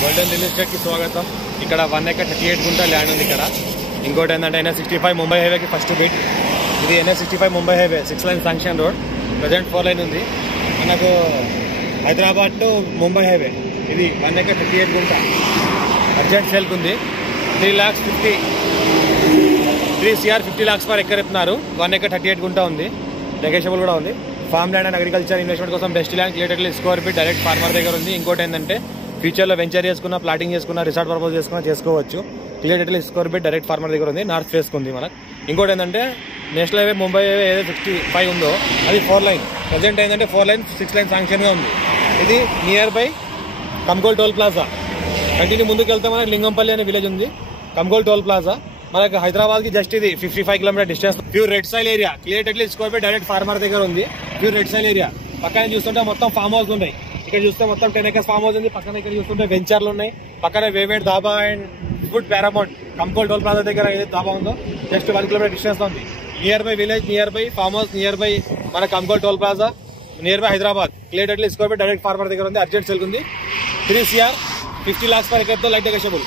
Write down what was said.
Golden real estate కి స్వాగతం. ఇక్కడ 1 acre 38 గుంట ల్యాండ్ ఉంది. ఇక్కడ ఇంకోటి ఏంటంటే NH65 ముంబై హైవేకి ఫస్ట్ బిట్. ఇది NH65 Mumbai highway 6 line sanction road. Present 4 line ఉంది. మనకు హైదరాబాద్ టు ముంబై హైవే. ఇది 1 acre 38 గుంట అర్జెంట్ సేల్కి ఉంది. 3 CR 50 lakhs పర్ ఎకర్ ఇస్తున్నారు. 1 acre 38 గుంట ఉంది. నెగోషియబుల్ కూడా ఉంది. Farm land and agriculture investment కోసం best land clearly square feet direct farmer దగ్గర ఉంది. ఇంకోటి ఏంటంటే ఫ్యూచర్లో వెంచర్ చేసుకున్న, ప్లాటింగ్ చేసుకున్న, రిసార్ట్ పర్పస్ చేసుకున్నా చేసుకోవచ్చు. Clearly square feet direct farmer దగ్గర ఉంది. నార్త్ ఫేస్ ఉంది మనకు. ఇంకోటి ఏంటంటే నేషనల్ హైవే ముంబై హైవే ఏదో 65 ఉందో అది 4 లైన్. ప్రజెంట్ ఏంటంటే 4 లైన్ 6 లైన్ శాంక్షన్గా ఉంది. ఇది nearby Kamkol toll plaza. Continue ముందుకు వెళ్తే మనకి లింగంపల్లి అనే విలేజ్ ఉంది. కమ్గోల్ టోల్ ప్లాజా మనకి హైదరాబాద్ కి జస్ట్ ఇది 55 kilometre distance. Pure red soil area. Clearly square feet direct farmer దగ్గర ఉంది. Pure red soil area. పక్కన చూస్తుంటే మొత్తం ఫామ్ హౌస్ ఉన్నాయి. ఇక్కడ చూస్తే మొత్తం 10 acres ఫామ్ హౌస్ ఉంది. పక్కన ఇక్కడ చూస్తుంటే వెంచర్లు ఉన్నాయి. పక్కన వేవేడ్ dhaba and food Paramount Kamkol toll plaza దగ్గర ఏదైతే ధాబా ఉందో జస్ట్ 1 కిలోమీటర్ డిస్టెన్స్ లో ఉంది. Nearby village, nearby farm house, nearby మన Kamkol toll plaza, nearby Hyderabad. Clearly square feet direct farmer దగ్గర ఉంది. అర్జెంట్ సేల్ ఉంది. 3 CR 50 lakhs పర్ ఎకర్ తో లైట్ నెగోషియబుల్.